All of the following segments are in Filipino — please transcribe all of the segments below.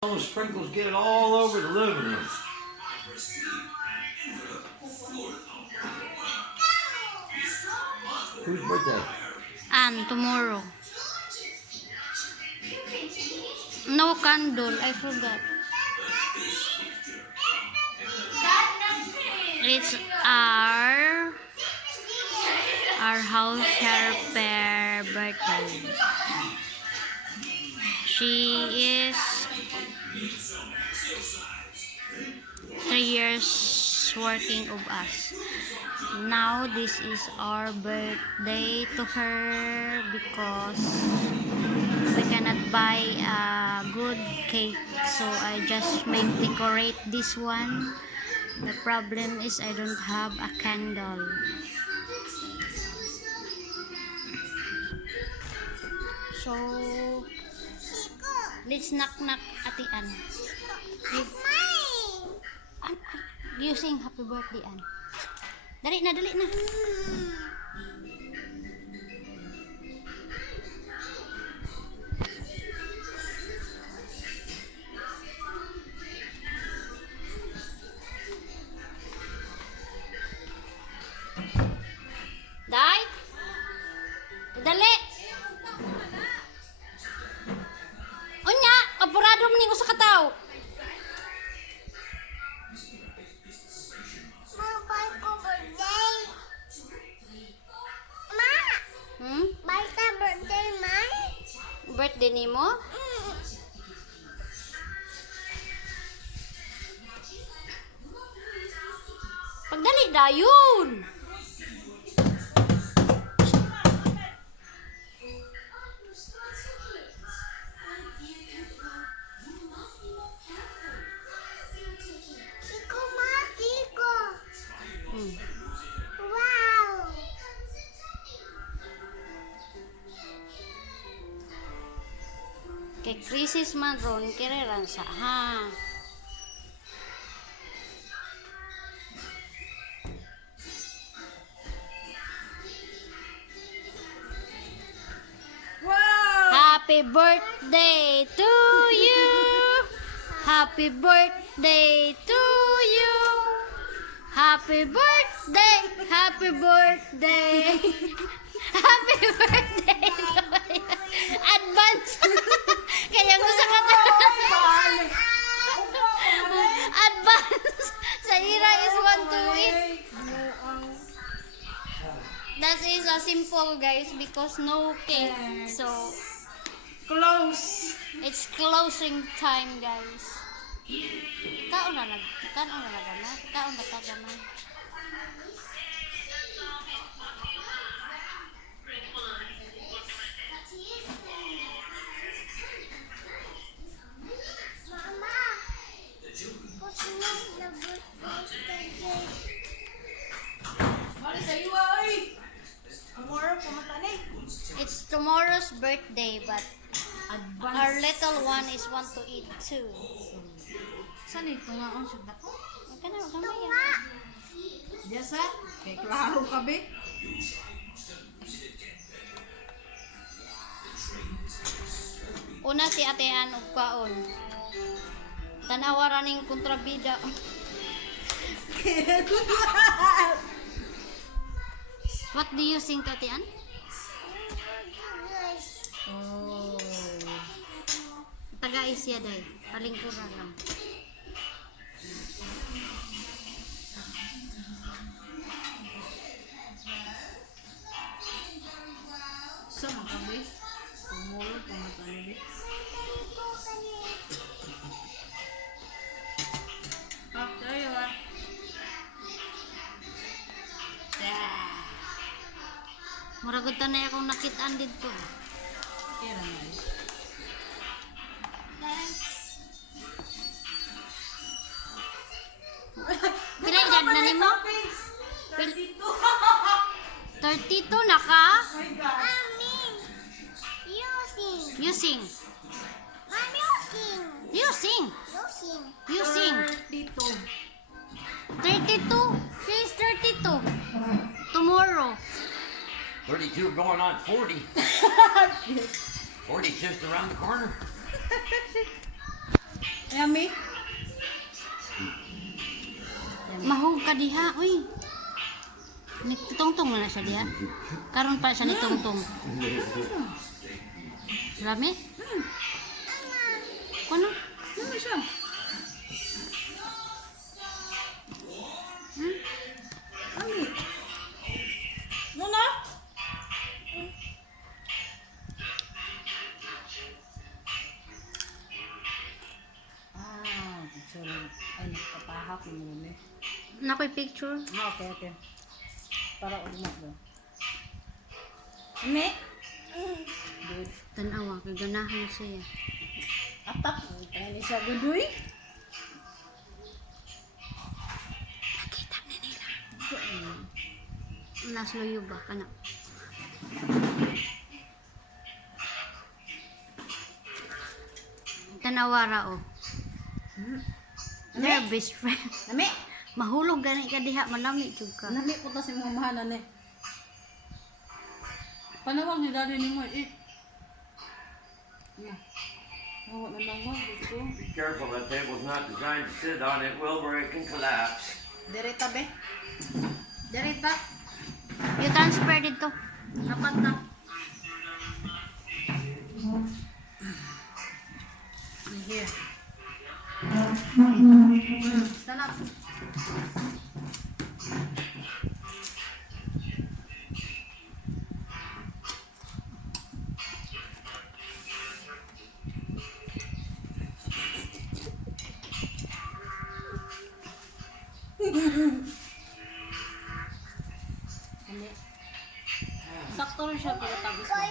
Those sprinkles get it all over the living room. Whose birthday? And tomorrow. No candle, I forgot. It's our house helper birthday. She is 3 years working of us. Now this is our birthday to her because we cannot buy a good cake, so I just decorate this one. The problem is I don't have a candle. So let's knock Ate Ann. You sing happy birthday, Ann. Dali na. Dai! Dali! Unya! Apurado mo ningo sa kataw! Birthday ni mo? Pagdali dayon! Kay krisis man ron, kireran sa ha. Wow! Happy birthday to you! Happy birthday to you! Happy birthday! Happy birthday! Happy birthday to you! Advance! Kaya gusto ka na. Advance. Sa ira is 1 to 8. That is a simple, guys, because no cake. So Close. it's closing time, guys. Kaon na tagana. It's tomorrow's birthday, but our little one is want to eat too. Saan ito nga ang sudah ko? Gamay. Yes, ha? Kay klaro ka, be? Una si Ate Ann og kaon. Tanawa ra ning kontrabida. What do you think, Ate Ann? Oh. Taga-isya day. Palingkuran lang. Sama ka, be? Tumulog, pumatani, be? Tayo, ah. Muragod tanay akong nakitaan dito. Kira na, eh. Pila edad na nimo? 32 na ka? You sing. You sing. 32. 32. She's 32. Tomorrow. 32 going on 40. 40 just around the corner. Yummy. Mahog ka diha, uy. Ni tungtong na siya diha. Karon pa siya ni tungtong. Rami? Kuno? Ano siya? Yummy. Muna? Ah, sorry. Ay, nakapahak mo muna. Nakoy picture. Ah, okay, okay. Para umat ba? Yummy? Good. Tanawa kay ganahan siya. Atak. Kaya ni siya gudoy. Nakita na nila. Nasloyo ba kana? Tanawara oh. Their best friend. Yummy? Mahulog gani ka diha, malami jud ka. Nami ko ta si mamahanan eh. Panawag ni daddy ni mo eh. Yeah. Oh, na lang mo gusto. Be careful, that table's not designed to sit on. It will break and collapse. Direta be. Direta. You transfer dito. Dapat na. Here. Stand up. Hindi. Sakto rin siya pagkatapos mo.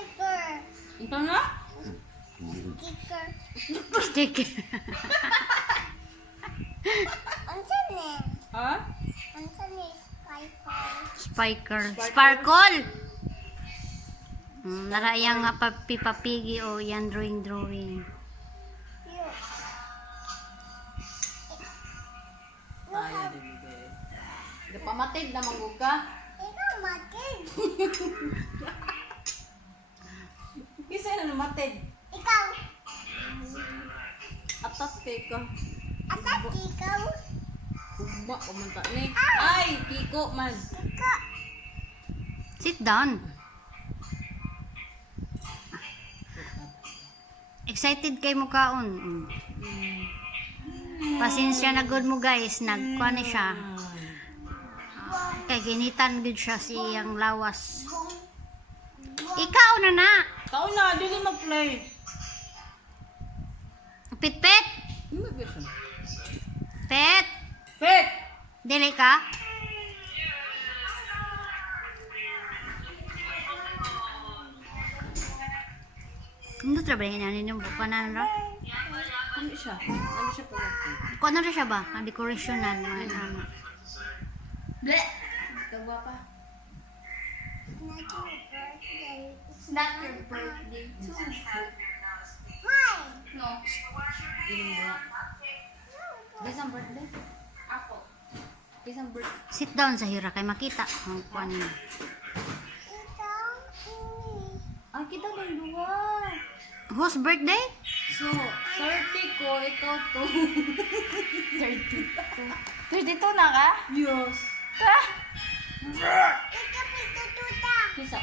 Ito nga? Sticker. Ha? Spiker. Sparkle. Narayang nga papipapigi o yan drawing. Ayaw din be. Hindi pa matig na manggug ka. Isa na matig. Atat kay ka. Ugma ko man ta ni. Ay, kiko man. Sit down. Excited kay mo kaon. Pasensya na good mo guys, nagkuha ni siya. Kay ginitan gud siya siyang lawas. Ikaw na na. Kao na, dili mag-play. Pit-pit. Hindi ba siya? Pet. Pet! Dili ka? Ano trabaho na ninyo bukanan ra? Ano siya? Ano siya pala? Kung ano ra siya ba? Ang dekorasyonan mga ano. Bleh! Kagwa pa. Not your birthday. No. Inom ba? Isang birthday? Ako. Isang birthday? Sit down sa hira kay makita ang kuan niya. Ay, kita na yung duwa. Whose birthday? So, 30 ko, ikaw to. 32 na ka? Diyos. Ta? Kisa.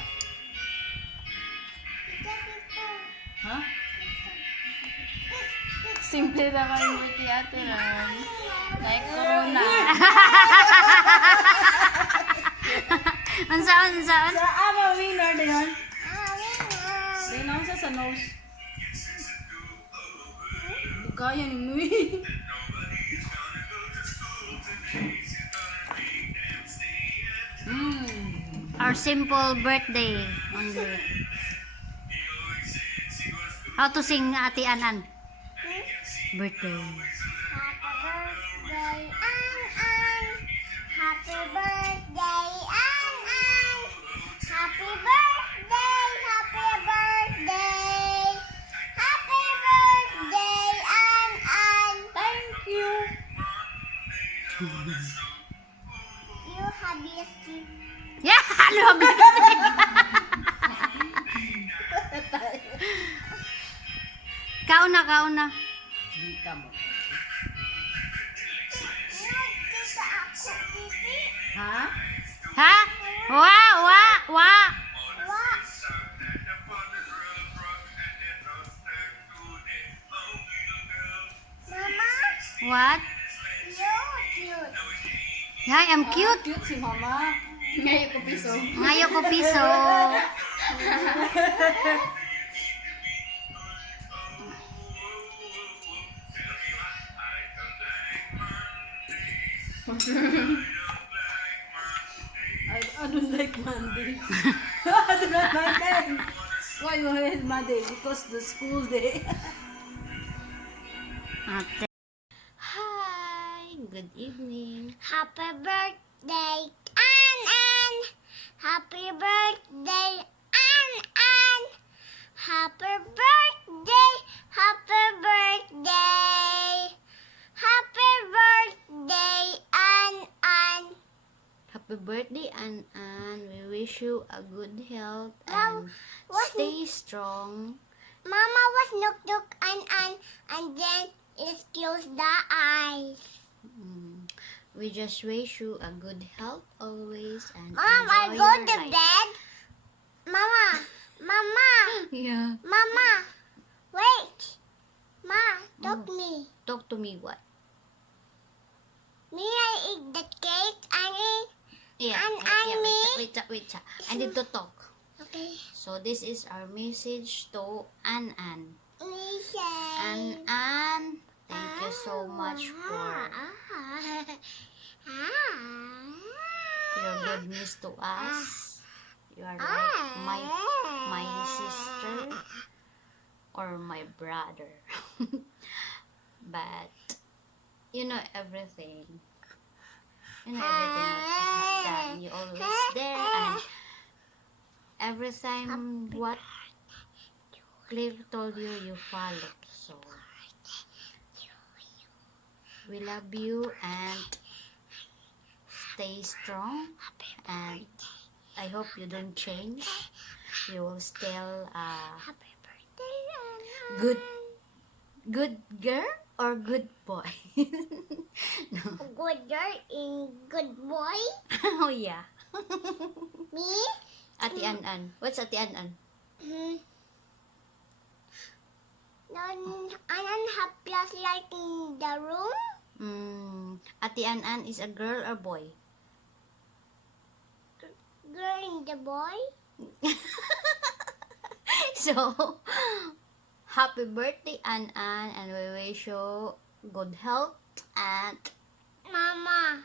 Ha? Simple naman yung birthday ato lang. Like corona. Unsaon? Sa ama, winner na yun. Dahil naman sa nose. Kaya ni Mui. Our simple birthday only. How to sing Ate Anan? Birthday. Happy birthday, An An. Happy birthday, happy birthday. Happy birthday, An An. Thank you. You happiest kid. Yeah, love it. Kauna. Dita Sabot. Dito ako, Bibi. Ha? Ha? Wa, wa, wa. What? Mama, What? you cute. Hi, I'm cute. Cute si Mama. Ngayon ko piso. Ngayon ko piso. I don't like Monday. I don't like Monday. Why you hate Monday? Because the school day. Ate. Hi, good evening. Happy birthday, Ann. Happy birthday, Ann. Happy birthday, happy birthday. Happy birthday, Ann. Happy birthday, Ann. We wish you a good health Mom, and what- stay strong. Mama was look Ann, and then it closed the eyes. We just wish you a good health always and Mom, I enjoy go your to life. bed. Mama, Yeah. Mama, wait. Ma, talk me. Talk to me what? Me, I eat the cake and eat. Yeah. And me? Wait. I need to talk. Okay. So this is our message to Ann. Me say. Ann, thank you so much for your goodness to us. You are like my sister or my brother. But you know everything. You know everything that I have done. You always there and every time what Cliff told you, you follow. So we love you and stay strong, and I hope you don't change. You will still Happy birthday, Ann. good girl or good boy. Good girl and good boy. Oh yeah. Me? Ate An. What's Ate An? Ann have flashlight in the room. Ate An is a girl or boy? Girl and the boy. So, happy birthday, An, and we wish you good health and Mama.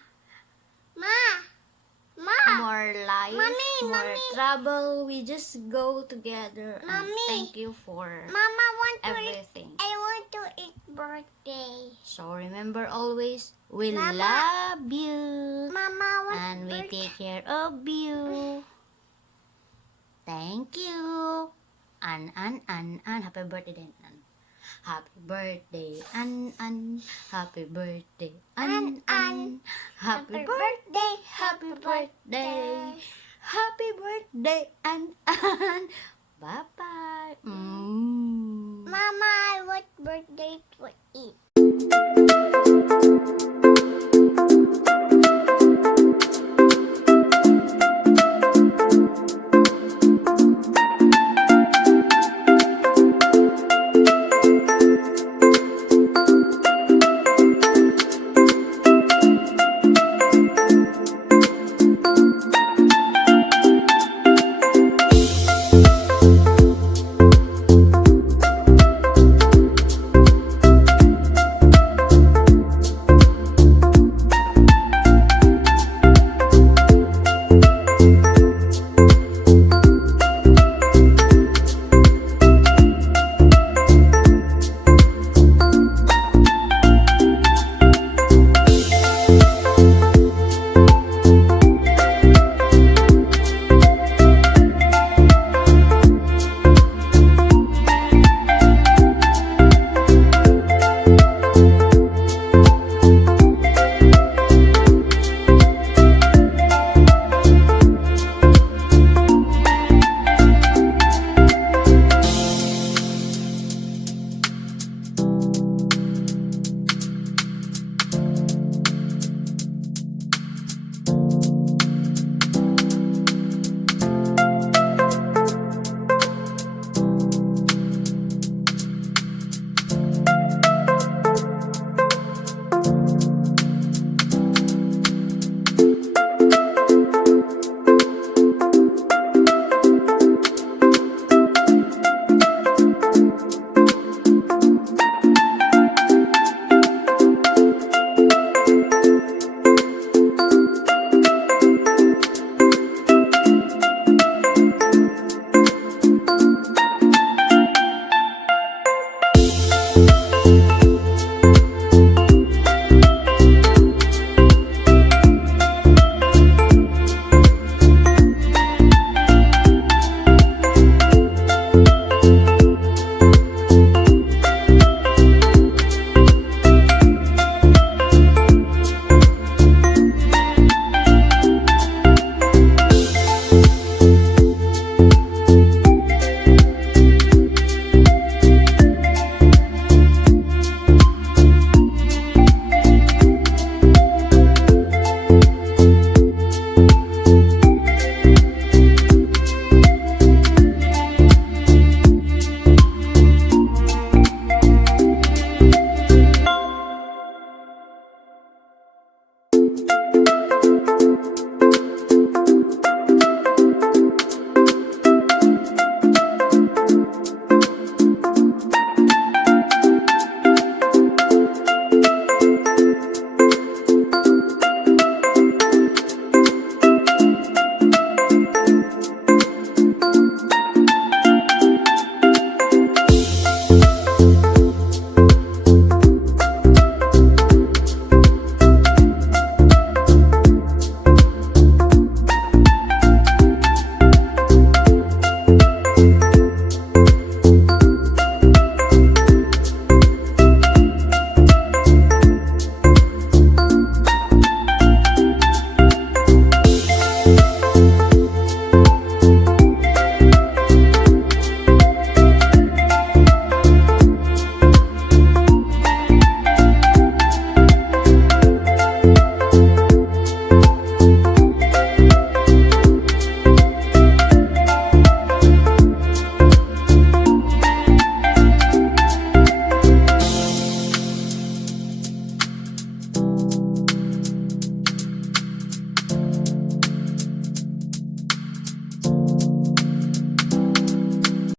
more life, more Mommy. trouble. We just go together and Mommy. thank you for Mama want to eat. everything. I want to eat birthday. So remember always, we Mama. love you Mama want and we birthday. take care of you. Thank you. An. Happy birthday din, An. Happy birthday, An. Happy birthday, An. Happy birthday, happy birthday. Happy birthday, An. Bye-bye. Mama, I want birthday to eat.